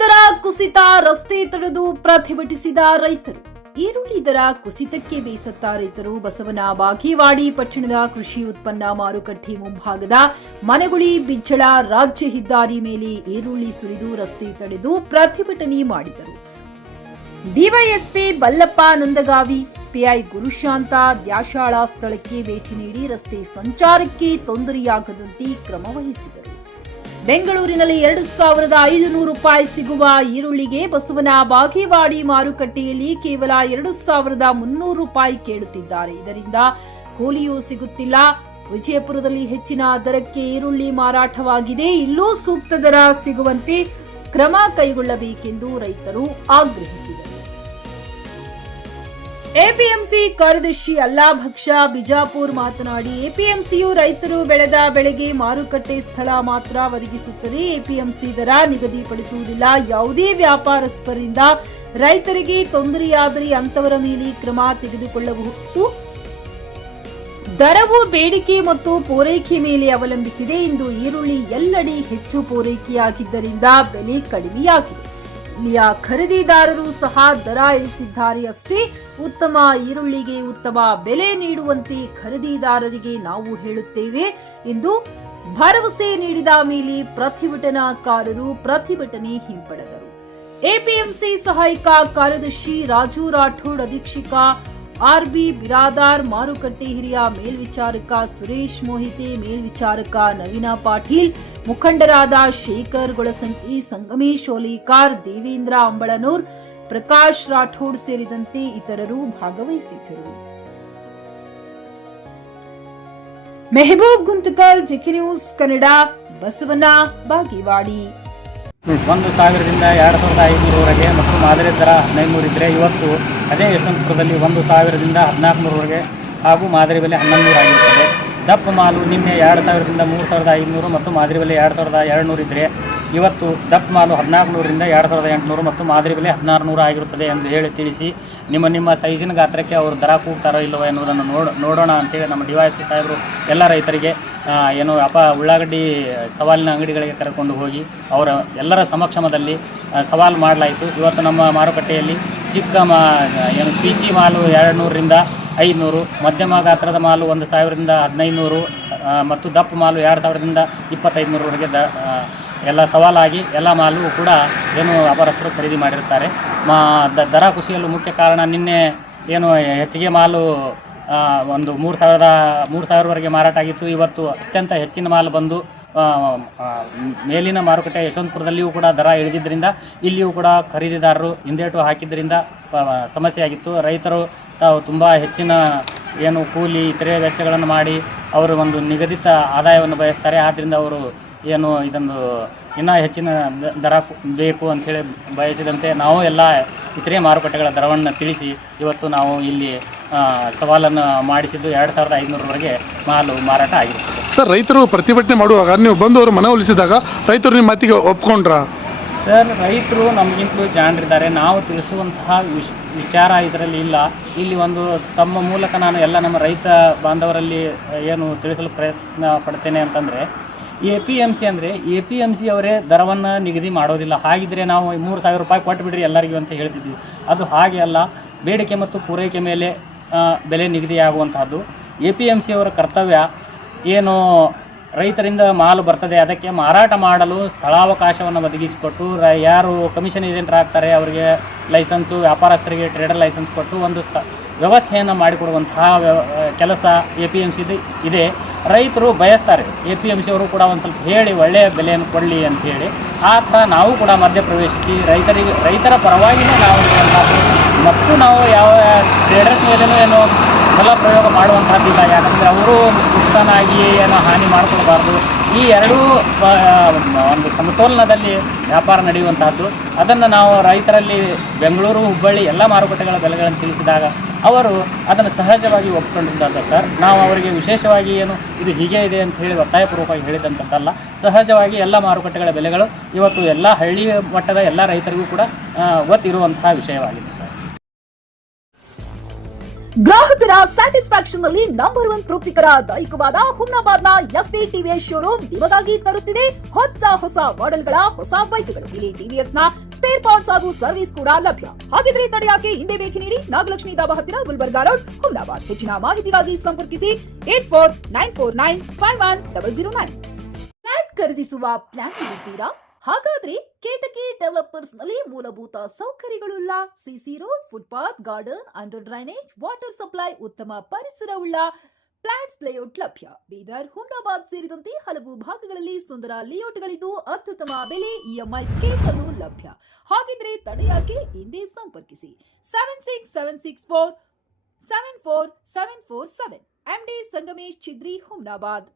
ದರ ಕುಸಿತ, ರಸ್ತೆ ತಡೆದು ಪ್ರತಿಭಟಿಸಿದ ರೈತರು. ಈರುಳ್ಳಿ ದರ ಕುಸಿತಕ್ಕೆ ಬೇಸತ್ತ ರೈತರು ಬಸವನ ಬಾಗೇವಾಡಿ ಪಟ್ಟಣದ ಕೃಷಿ ಉತ್ಪನ್ನ ಮಾರುಕಟ್ಟೆ ಮುಂಭಾಗದ ಮನೆಗುಳಿ ಬಿಜ್ಜಳ ರಾಜ್ಯ ಹೆದ್ದಾರಿ ಮೇಲೆ ಈರುಳ್ಳಿ ಸುರಿದು ರಸ್ತೆ ತಡೆದು ಪ್ರತಿಭಟನೆ ಮಾಡಿದರು. ಡಿವೈಎಸ್ಪಿ ಬಲ್ಲಪ್ಪ ನಂದಗಾವಿ, ಪಿಐ ಗುರುಶಾಂತ ದ್ಯಾಶಾಳ ಸ್ಥಳಕ್ಕೆ ಭೇಟಿ ನೀಡಿ ರಸ್ತೆ ಸಂಚಾರಕ್ಕೆ ತೊಂದರೆಯಾಗದಂತೆ ಕ್ರಮ ವಹಿಸಿದರು. ಬೆಂಗಳೂರಿನಲ್ಲಿ 2,500 ರೂಪಾಯಿ ಸಿಗುವ ಈರುಳ್ಳಿಗೆ ಬಸವನ ಬಾಗೇವಾಡಿ ಮಾರುಕಟ್ಟೆಯಲ್ಲಿ ಕೇವಲ 2,300 ರೂಪಾಯಿ ಕೇಳುತ್ತಿದ್ದಾರೆ. ಇದರಿಂದ ಕೂಲಿಯೂ ಸಿಗುತ್ತಿಲ್ಲ. ವಿಜಯಪುರದಲ್ಲಿ ಹೆಚ್ಚಿನ ದರಕ್ಕೆ ಈರುಳ್ಳಿ ಮಾರಾಟವಾಗಿದೆ. ಇಲ್ಲೂ ಸೂಕ್ತ ದರ ಸಿಗುವಂತೆ ಕ್ರಮ ಕೈಗೊಳ್ಳಬೇಕೆಂದು ರೈತರು ಆಗ್ರಹಿಸಿದರು. ಎಪಿಎಂಸಿ ಕಾರ್ಯದರ್ಶಿ ಅಲ್ಲಾಭಕ್ಷ ಬಿಜಾಪುರ್ ಮಾತನಾಡಿ, ಎಪಿಎಂಸಿಯು ರೈತರು ಬೆಳೆದ ಬೆಳೆಗೆ ಮಾರುಕಟ್ಟೆ ಸ್ಥಳ ಮಾತ್ರ ಒದಗಿಸುತ್ತದೆ. ಎಪಿಎಂಸಿ ದರ ನಿಗದಿಪಡಿಸುವುದಿಲ್ಲ. ಯಾವುದೇ ವ್ಯಾಪಾರಸ್ಥರಿಂದ ರೈತರಿಗೆ ತೊಂದರೆಯಾದರೆ ಅಂತವರ ಮೇಲೆ ಕ್ರಮ ತೆಗೆದುಕೊಳ್ಳಬಹುದು. ದರವು ಬೇಡಿಕೆ ಮತ್ತು ಪೂರೈಕೆ ಮೇಲೆ ಅವಲಂಬಿಸಿದೆ. ಇಂದು ಈರುಳ್ಳಿ ಎಲ್ಲೆಡೆ ಹೆಚ್ಚು ಪೂರೈಕೆಯಾಗಿದ್ದರಿಂದ ಬೆಲೆ ಕಡಿಮೆಯಾಗಿದೆ. ಇಲ್ಲಿಯ ಖರೀದಿದಾರರು ಸಹ ದರ ಇಳಿಸಿದ್ದಾರೆ ಅಷ್ಟೇ. ಉತ್ತಮ ಈರುಳ್ಳಿಗೆ ಉತ್ತಮ ಬೆಲೆ ನೀಡುವಂತೆ ಖರೀದಿದಾರರಿಗೆ ನಾವು ಹೇಳುತ್ತೇವೆ ಎಂದು ಭರವಸೆ ನೀಡಿದ ಮೇಲೆ ಪ್ರತಿಭಟನಾಕಾರರು ಪ್ರತಿಭಟನೆ ಹಿಂಪಡೆದರು. ಎಪಿಎಂಸಿ ಸಹಾಯಕ ಕಾರ್ಯದರ್ಶಿ ರಾಜು ರಾಠೋಡ್, ಅಧೀಕ್ಷಕ ಆರ್ಬಿ ಬಿರಾದಾರ್, ಮಾರುಕಟ್ಟೆ ಹಿರಿಯ ಮೇಲ್ವಿಚಾರಕ ಸುರೇಶ್ ಮೋಹಿತೆ, ಮೇಲ್ವಿಚಾರಕ ನವೀನ ಪಾಟೀಲ್, ಮುಖಂಡರಾದ ಶೇಖರ್ ಗೊಳಸಂಕಿ, ಸಂಗಮೇಶ್ ಓಲೇಕಾರ್, ದೇವೇಂದ್ರ ಅಂಬಳನೂರ್, ಪ್ರಕಾಶ್ ರಾಠೋಡ್ ಸೇರಿದಂತೆ ಇತರರು ಭಾಗವಹಿಸಿದ್ದರು. Mehboob Guntakal, GK news Kannada, Basavana Bagewadi. 1,000ರಿಂದ 2,500ವರೆಗೆ ಮತ್ತು ಮಾದರಿ ದರ 1500 ಇದ್ದರೆ ಇವತ್ತು ಅದೇ ಯಶವಂತಪುರದಲ್ಲಿ 1,000ರಿಂದ 1,400ವರೆಗೆ ಹಾಗೂ ಮಾದರಿ ಬೆಲೆ 1,100 ಆಗಿರುತ್ತದೆ. ದಪ್ಪ ಮಾಲು ನಿನ್ನೆ 2,000ರಿಂದ 3,500 ಮತ್ತು ಮಾದರಿ ಬೆಲೆ 2,200 ಇದ್ದರೆ ಇವತ್ತು ದಪ್ಪ ಮಾಲು 1,400ರಿಂದ 2,800 ಮತ್ತು ಮಾದರಿ ಬೆಲೆ 1,600 ಆಗಿರುತ್ತದೆ ಎಂದು ಹೇಳಿ ತಿಳಿಸಿ, ನಿಮ್ಮ ಸೈಜಿನ ಗಾತ್ರಕ್ಕೆ ಅವರು ದರ ಕೂಗ್ತಾರೋ ಇಲ್ಲವೋ ಎನ್ನುವುದನ್ನು ನೋಡೋಣ ಅಂತೇಳಿ ನಮ್ಮ ಡಿವೈಎಸ್ಪಿ ಸಾಹೇಬರು ಎಲ್ಲ ರೈತರಿಗೆ ಉಳ್ಳಾಗಡ್ಡಿ ಸವಾಲಿನ ಅಂಗಡಿಗಳಿಗೆ ಕರೆದುಕೊಂಡು ಹೋಗಿ ಅವರ ಎಲ್ಲರ ಸಮಕ್ಷಮದಲ್ಲಿ ಸವಾಲು ಮಾಡಲಾಯಿತು. ಇವತ್ತು ನಮ್ಮ ಮಾರುಕಟ್ಟೆಯಲ್ಲಿ ಚಿಕ್ಕ ಪೀಚಿ ಮಾಲು 200ರಿಂದ 500, ಮಧ್ಯಮ ಗಾತ್ರದ ಮಾಲು 1,000ರಿಂದ 1,500 ಮತ್ತು ದಪ್ಪ ಮಾಲು 2,000ರಿಂದ 2,500ವರೆಗೆ ಎಲ್ಲ ಸವಾಲಾಗಿ ಎಲ್ಲ ಮಾಲು ಕೂಡ ವ್ಯಾಪಾರಸ್ಥರು ಖರೀದಿ ಮಾಡಿರುತ್ತಾರೆ. ದರ ಕುಸಿಯಲು ಮುಖ್ಯ ಕಾರಣ ನಿನ್ನೆ ಹೆಚ್ಚಿಗೆ ಮಾಲು ಒಂದು 3,000ವರೆಗೆ ಮಾರಾಟ ಆಗಿತ್ತು. ಇವತ್ತು ಅತ್ಯಂತ ಹೆಚ್ಚಿನ ಮಾಲು ಬಂದು ಮೇಲಿನ ಮಾರುಕಟ್ಟೆ ಯಶವಂತಪುರದಲ್ಲಿಯೂ ಕೂಡ ದರ ಇಳಿದಿದ್ದರಿಂದ ಇಲ್ಲಿಯೂ ಕೂಡ ಖರೀದಿದಾರರು ಹಿಂದೇಟು ಹಾಕಿದ್ದರಿಂದ ಸಮಸ್ಯೆಯಾಗಿತ್ತು. ರೈತರು ತಾವು ತುಂಬ ಹೆಚ್ಚಿನ ಕೂಲಿ ಇತರೆ ವೆಚ್ಚಗಳನ್ನು ಮಾಡಿ ಅವರು ಒಂದು ನಿಗದಿತ ಆದಾಯವನ್ನು ಬಯಸ್ತಾರೆ. ಆದ್ದರಿಂದ ಅವರು ಇದೊಂದು ಇನ್ನೂ ಹೆಚ್ಚಿನ ದರ ಬೇಕು ಅಂಥೇಳಿ ಬಯಸಿದಂತೆ ನಾವು ಎಲ್ಲ ಇತರೆ ಮಾರುಕಟ್ಟೆಗಳ ದರವನ್ನು ತಿಳಿಸಿ ಇವತ್ತು ನಾವು ಇಲ್ಲಿ ಸವಾಲನ್ನು ಮಾಡಿಸಿದ್ದು 2,500ವರೆಗೆ ಮಾಲು ಮಾರಾಟ ಆಗಿರುತ್ತದೆ. ಸರ್, ರೈತರು ಪ್ರತಿಭಟನೆ ಮಾಡುವಾಗ ನೀವು ಬಂದು ಅವರು ಮನವೊಲಿಸಿದಾಗ ರೈತರು ನಿಮ್ಮ ಮಾತಿಗೆ ಒಪ್ಕೊಂಡ್ರಾ? ಸರ್, ರೈತರು ನಮಗಿಂತಲೂ ಜಾಣರಿದ್ದಾರೆ. ನಾವು ತಿಳಿಸುವಂತಹ ವಿಚಾರ ಇದರಲ್ಲಿ ಇಲ್ಲ. ಇಲ್ಲಿ ಒಂದು ತಮ್ಮ ಮೂಲಕ ನಾನು ಎಲ್ಲ ನಮ್ಮ ರೈತ ಬಾಂಧವರಲ್ಲಿ ತಿಳಿಸಲು ಪ್ರಯತ್ನ ಪಡ್ತೇನೆ ಅಂತಂದರೆ, APMC ಅಂದರೆ APMC ಅವರೇ ದರವನ್ನು ನಿಗದಿ ಮಾಡೋದಿಲ್ಲ. ಹಾಗಿದ್ರೆ ನಾವು 3,000 ರೂಪಾಯಿ ಕೊಟ್ಟು ಬಿಡ್ರಿ ಎಲ್ಲರಿಗೂ ಅಂತ ಹೇಳ್ತಿದ್ವಿ. ಅದು ಹಾಗೆ ಅಲ್ಲ. ಬೇಡಿಕೆ ಮತ್ತು ಪೂರೈಕೆ ಮೇಲೆ ಬೆಲೆ ನಿಗದಿಯಾಗುವಂತಹದ್ದು. APMC ಅವರ ಕರ್ತವ್ಯ ರೈತರಿಂದ ಮಾಲು ಬರ್ತದೆ ಅದಕ್ಕೆ ಮಾರಾಟ ಮಾಡಲು ಸ್ಥಳಾವಕಾಶವನ್ನು ಒದಗಿಸಿಕೊಟ್ಟು ಯಾರು ಕಮಿಷನ್ ಏಜೆಂಟರ್ ಆಗ್ತಾರೆ ಅವರಿಗೆ ಲೈಸೆನ್ಸು, ವ್ಯಾಪಾರಸ್ಥರಿಗೆ ಟ್ರೇಡರ್ ಲೈಸೆನ್ಸ್ ಕೊಟ್ಟು ಒಂದು ವ್ಯವಸ್ಥೆಯನ್ನು ಮಾಡಿಕೊಡುವಂತಹ ಕೆಲಸ APMC ಇದೆ. ರೈತರು ಬಯಸ್ತಾರೆ APMC ಅವರು ಕೂಡ ಒಂದು ಸ್ವಲ್ಪ ಹೇಳಿ ಒಳ್ಳೆಯ ಬೆಲೆಯನ್ನು ಕೊಡಲಿ ಅಂತ ಹೇಳಿ. ಆ ಥರ ನಾವು ಕೂಡ ಮಧ್ಯ ಪ್ರವೇಶಿಸಿ ರೈತರ ಪರವಾಗಿಯೇ ನಾವು ಮತ್ತು ನಾವು ಯಾವ ಟ್ರೇಡರ್ಸ್ ಮೇಲೇನೂ ಬಲ ಪ್ರಯೋಗ ಮಾಡುವಂತಹದ್ದಿಲ್ಲ. ಯಾಕಂದರೆ ಅವರು ಮುಕ್ತನಾಗಿ ಹಾನಿ ಮಾಡಿಕೊಳ್ಬಾರ್ದು. ಈ ಎರಡೂ ಒಂದು ಸಮತೋಲನದಲ್ಲಿ ವ್ಯಾಪಾರ ನಡೆಯುವಂತಹದ್ದು. ಅದನ್ನು ನಾವು ರೈತರಲ್ಲಿ ಬೆಂಗಳೂರು, ಹುಬ್ಬಳ್ಳಿ ಎಲ್ಲ ಮಾರುಕಟ್ಟೆಗಳ ಬೆಲೆಗಳನ್ನು ತಿಳಿಸಿದಾಗ ಅವರು ಅದನ್ನು ಸಹಜವಾಗಿ ಒಪ್ಪಿಕೊಂಡಿದ್ದಂಥ ಸರ್. ನಾವು ಅವರಿಗೆ ವಿಶೇಷವಾಗಿ ಇದು ಹೀಗೆ ಇದೆ ಅಂತ ಹೇಳಿ ಒತ್ತಾಯಪೂರ್ವಕವಾಗಿ ಹೇಳಿದಂಥದ್ದಲ್ಲ. ಸಹಜವಾಗಿ ಎಲ್ಲ ಮಾರುಕಟ್ಟೆಗಳ ಬೆಲೆಗಳು ಇವತ್ತು ಎಲ್ಲ ಹಳ್ಳಿ ಮಟ್ಟದ ಎಲ್ಲ ರೈತರಿಗೂ ಕೂಡ ಗೊತ್ತಿರುವಂತಹ ವಿಷಯವಾಗಿದೆ ಸರ್. ಗ್ರಾಹಕರ ಸ್ಯಾಟಿಸ್ಫ್ಯಾಕ್ಷನ್ ನಲ್ಲಿ ನಂಬರ್ 1 ತೃಪ್ತಿಕರ ದೈಹಿಕವಾದ ಹುಮ್ನಾಬಾದ್ನ ಎಸ್ವಿ ಟಿವಿಎಸ್ ಶೋರೂಮ್ ನಿಮಗಾಗಿ ತರುತ್ತಿದೆ ಹೊಸ ಮಾಡೆಲ್ಗಳ ಹೊಸ ಬೈಕ್ಗಳು. ಇಲ್ಲಿ ಟಿವಿಎಸ್ ನ ಸ್ಪೇರ್ ಪಾರ್ಟ್ಸ್ ಹಾಗೂ ಸರ್ವಿಸ್ ಕೂಡ ಲಭ್ಯ. ಹಾಗಿದ್ರೆ ತಡೆಯಾಕೆ ಹಿಂದೆ ಭೇಟಿ ನೀಡಿ ನಾಗಲಕ್ಷ್ಮಿ ದಾಬಾ ಹತ್ತಿರ ಗುಲ್ಬರ್ಗಾ ರೋಡ್, ಹುಮ್ನಾಬಾದ್. ಹೆಚ್ಚಿನ ಮಾಹಿತಿಗಾಗಿ ಸಂಪರ್ಕಿಸಿ 8494951009. ಫ್ಲಾಟ್ ಖರೀದಿಸುವ ಪ್ಲಾನ್ ಇರುತ್ತೀರಾ? ಹಾಗಾದ್ರೆ ಕೇತಕಿ ಡೆವಲಪರ್ಸ್ ನಲ್ಲಿ ಮೂಲಭೂತ ಸೌಕರ್ಯಗಳುಳ್ಳ CC road, footpath, garden, under drainage, water supply, ಉತ್ತಮ ಪರಿಸರವುಳ್ಳ ಫ್ಲಾಟ್ಸ್ ಲೇಔಟ್ ಲಭ್ಯ. ಬೀದರ್, ಹುಮ್ನಾಬಾದ್ ಸೇರಿದಂತೆ ಹಲವು ಭಾಗಗಳಲ್ಲಿ ಸುಂದರ ಲೇಔಟ್ಗಳಿದ್ದು ಅತ್ಯುತ್ತಮ ಬೆಲೆ, ಇಎಂಐ ಸ್ಕೀಮ್ಸ್ ಅನ್ನು ಲಭ್ಯ. ಹಾಗಿದ್ರೆ ತಡೆಯಾಕೆ ಹಿಂದೆ ಸಂಪರ್ಕಿಸಿ 76764 74747. MD ಸಂಗಮೇಶ್ ಚಿದ್ರಿ, ಹುಮ್ನಾಬಾದ್.